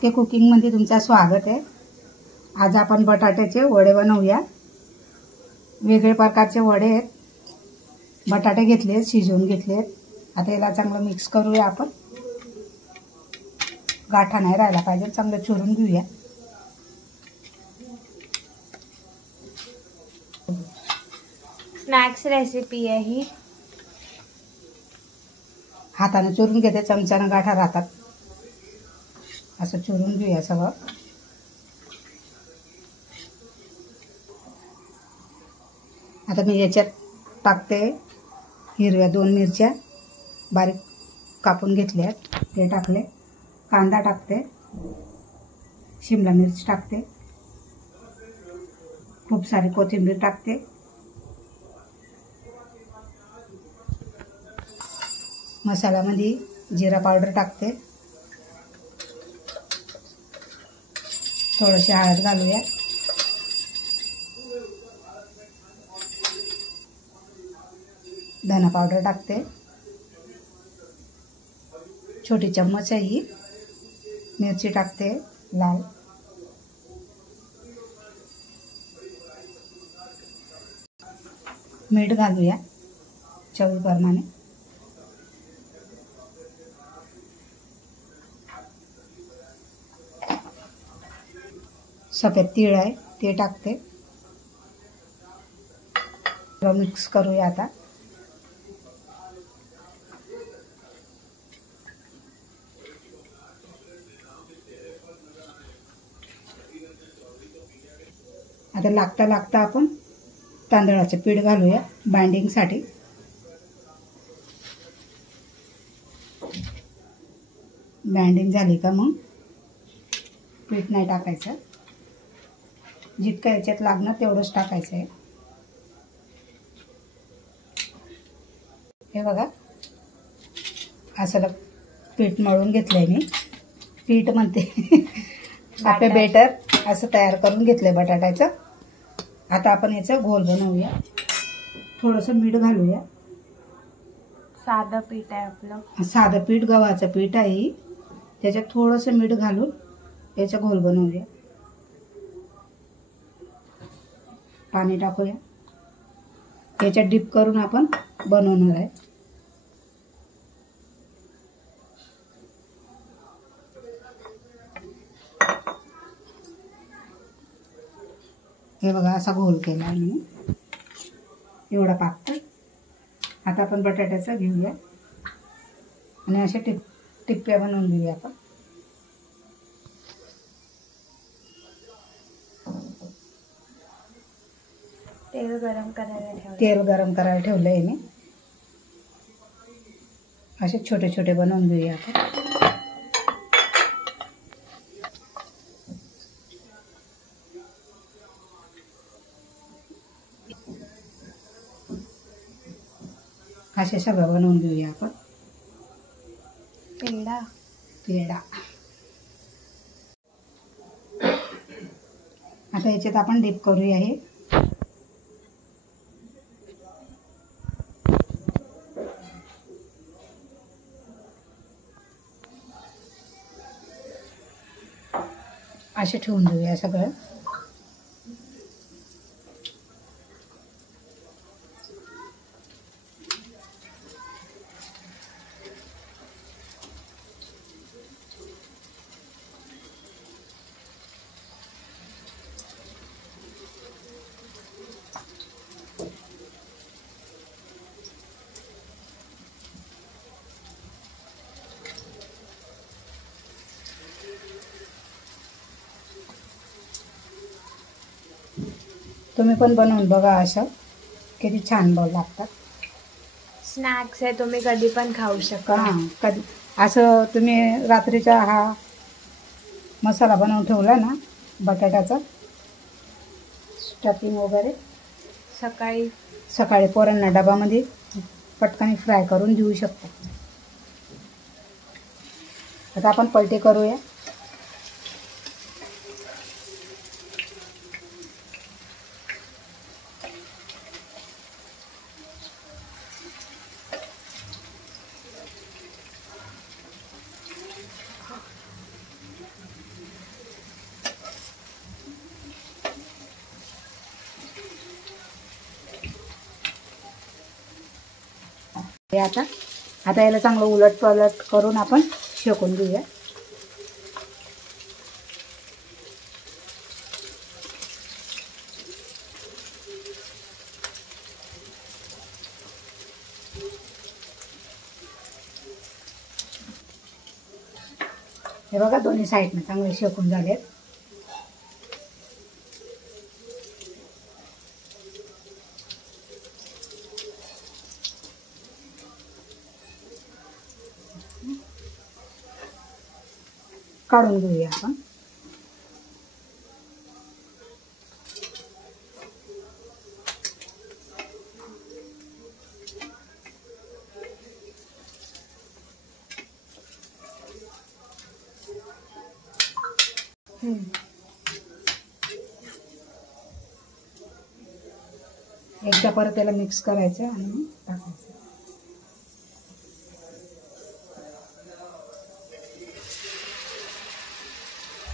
के कुकिंगमध्ये तुमचं स्वागत आहे। आज आपण बटाट्याचे वडे बनवूया। वेगळे प्रकारचे वडे आहेत। बटाटे घेतले, शिजवून घेतले। आता याला चांगलं मिक्स करूया आपण। गाठा नाही राहिला पाहिजे, चांगलं चुरून घेऊया। स्नॅक्स रेसिपी आहे ही। हाताने चुरून घेते, चमच्याने गाठा राहतात। असं चुरून घेऊया सगळं। आता मी याच्यात टाकते हिरव्या 2 मिरच्या बारीक कापून घेतल्या, ते टाकले। कांदा टाकते, शिमला मिर्च टाकते, खूप सारी कोथिंबीर टाकते। मसाल्यामध्ये जिरा पावडर टाकते, थोडीशी हळद घालूया। धना पावडर टाकते, छोटी चम्मच आहे ही। मिरची टाकते लाल, मीठ घालूया चवीप्रमाणे। सफेद तीळ आहे ते टाकते। मिक्स करूया आता। आता लागता आपण तांदळाचे पीठ घालूया बाइंडिंगसाठी। बाइंडिंग झाली का मग पीठ नाही टाकायचं, जितकं याच्यात लागणार तेवढंच टाकायचं आहे। हे बघा, असं पीठ मळून घेतलंय मी। पीठ म्हणते आपले बेटर असं तयार करून घेतलंय बटाट्याचं। आता आपण याचं घोल बनवूया। थोडंसं मीठ घालूया। साधं पीठ आहे आपलं, साधं पीठ, गव्हाचं पीठ आहे। त्याच्यात थोडंसं मीठ घालून याचा घोल बनवूया। पाणी टाकूया, याच्यात डिप करून आपण बनवणार आहे। हे बघा, असा घोल केला मी, एवढा पातळ। आता आपण बटाट्याचं घेऊया आणि अशा टिप्प्या बनवून घेऊया आपण। तेल गरम करायला ठेवलंय मी। असे छोटे छोटे बनवून घेऊया आपण। असे सगळं बनवून घेऊया आपण। पेढा आता याच्यात आपण डीप करूया। हे असे ठेवून देऊया सगळं। तुम्ही पण बनवून बघा, अशा किती छान लागतात। स्नॅक्स आहे, तुम्ही कधी पण खाऊ शकता। कधी असं तुम्ही रात्रीचा हा मसाला बनवून ठेवला ना बटाट्याचा, स्टफिंग वगैरे, सकाळी पोरांना डबामध्ये पटकन फ्राय करून देऊ शकता। आता आपण पलटी करूया। हे आता याला चांगलं उलट पलट करून आपण शेकून घेऊया. हे बघा दोन्ही साईडने चांगले शेकून झालेत. काढून घेऊया आपण. एकदा परत त्याला मिक्स करायचं आणि टाकायचं.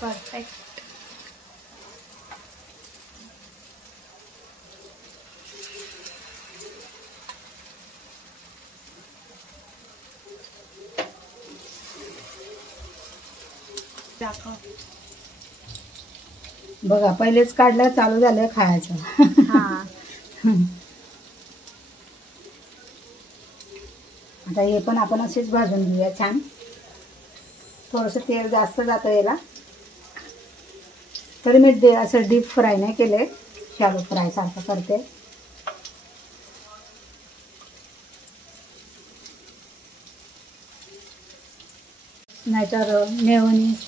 परफेक्ट. बघा पहिलेच काढलं चालू झालं खायचं. हा. आता हे पण आपण असेच भाजून घेऊया छान. थोडंसं तेल जास्त जातं याला. तरी मी असं डीप फ्राय नाही केले, शॅलो फ्राय सारखं करते. नाहीतर मेयोनीज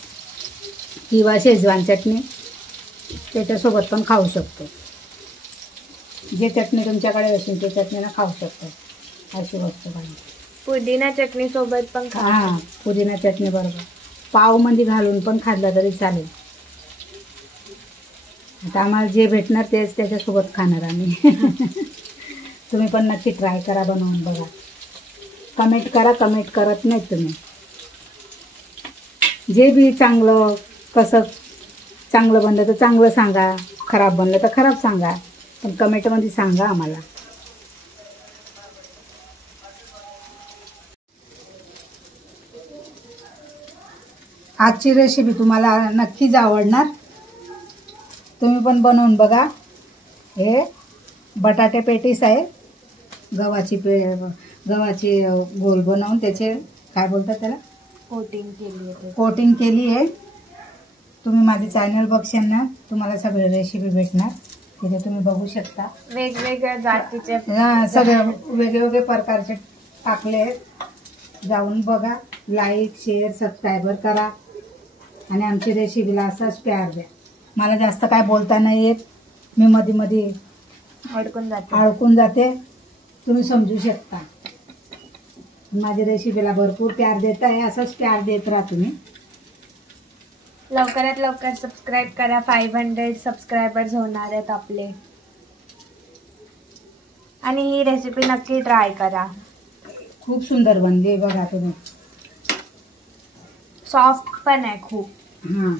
किंवा शेजवान चटणी त्याच्यासोबत पण खाऊ शकतो. जे चटणी तुमच्याकडे असेल ते चटणीनं खाऊ शकतो. अशी वस्तू पाहिजे. पुदिना चटणी सोबत पण खा. हां, पुदिना चटणी बरोबर पावमध्ये घालून पण खाल्लं तरी चालेल. आता आम्हाला जे भेटणार तेच त्याच्यासोबत खाणार आम्ही. तुम्ही पण नक्की ट्राय करा, बनवून बघा. कमेंट करा. कमेंट करत नाहीत तुम्ही. जे बी चांगलं कसं चांगलं बनलं तर चांगलं सांगा, खराब बनलं तर खराब सांगा, पण कमेंटमध्ये सांगा आम्हाला. आजची रेसिपी तुम्हाला नक्कीच आवडणार. तुम्ही पण बनवून बघा. हे बटाटे पेटीस आहे. गव्हाची गोल बनवून त्याचे काय बोलतात त्याला कोटिंग केली आहे. तुम्ही माझे चॅनल बघशाल ना, तुम्हाला सगळे रेसिपी भेटणार. तिथे तुम्ही बघू शकता. वेगवेगळ्या जातीचे सगळे वेगवेगळे प्रकारचे टाकले आहेत. जाऊन बघा. लाईक शेअर सबस्क्राईबर करा आणि आमची रेसिपीला असाच प्यार द्या. मला जास्त काय बोलता नाही येत. मी मध्ये मध्ये अडकून जाते. तुम्ही समजू शकता. माझ्या रेसिपीला भरपूर प्यार देत आहे. असंच प्यार देत राहा तुम्ही. लवकरात लवकर सबस्क्राईब करा. 500 सबस्क्रायबर्स होणार आहेत आपले. आणि ही रेसिपी नक्की ट्राय करा. खूप सुंदर बनली बघा तुम्ही. सॉफ्ट पण आहे खूप. हां,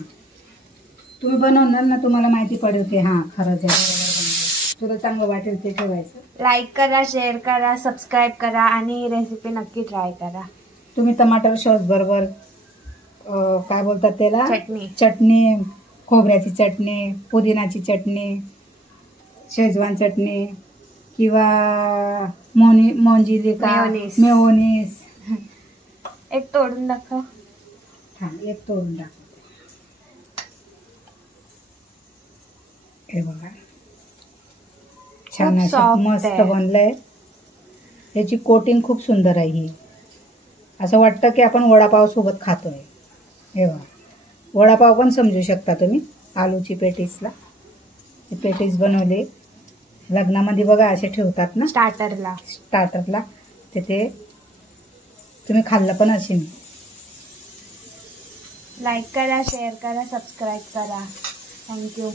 तुम्ही बनवणार ना, तुम्हाला माहिती पडेल की हां खरंच आहे, बरोबर बनवलं. तुला चांगलं वाटेल ते ठेवायचं. लाईक करा, शेअर करा, सबस्क्राईब करा आणि ही रेसिपी नक्की ट्राय करा. तुम्ही टमाटर सॉस बरोबर काय बोलतात त्याला, चटणी, खोबऱ्याची चटणी, पुदिनाची चटणी, शेजवान चटणी किंवा मेयोनीज. एक तोडून दाखव. हां, एक तोडून दाखव. हे बघा छान असं मस्त बनलंय. याची कोटिंग खूप सुंदर आहे. ही असं वाटतं की आपण वडापाव सोबत खातोय. हे बघा, वडापाव पण समजू शकता तुम्ही. आलूची पेटीसला ती पेटीस बनवली. लग्नामध्ये बघा असे ठेवतात ना स्टार्टरला. तिथे तुम्ही खाल्लं पण असेल. लाईक करा, शेअर करा, सबस्क्राईब करा. थँक्यू.